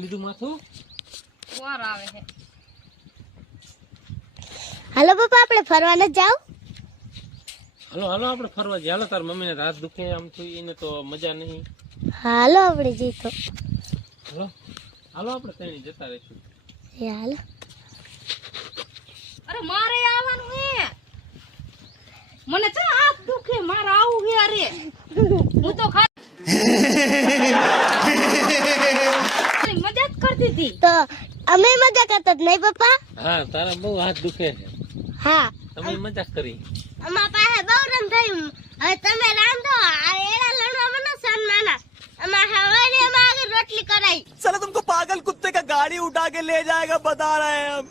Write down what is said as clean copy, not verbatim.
લીધું માથું કોર આવે છે. હાલો પપ્પા આપણે ફરવા ન જાવ? હાલો હાલો આપણે ફરવા જઈએ. હાલો તાર મમ્મીને હાથ દુખે આમ તો એને તો મજા નહીં. હાલો આપણે જઈ તો. હાલો હાલો આપણે ત્રણે જતા રહીશું. હાલો. અરે મારે આવવાનું હે. મને છે હાથ દુખે મારે આવું હે. અરે હું તો ખાલી મજા જ કરતી હતી. તો અમે મજા કરતા જ નહીં પપ્પા? હા તારા બહુ હાથ દુખે છે. હા તમે મજાક કરી. અમાર પાસે બહુ રમ થયું. હવે તમે રાંધો. આ એડા લણવા મને સન્માના. અમાર હવાને માં આગળ રોટલી કરાઈ. साला तुमको पागल कुत्ते का गाड़ी उठा के ले जाएगा बता रहे हैं हम.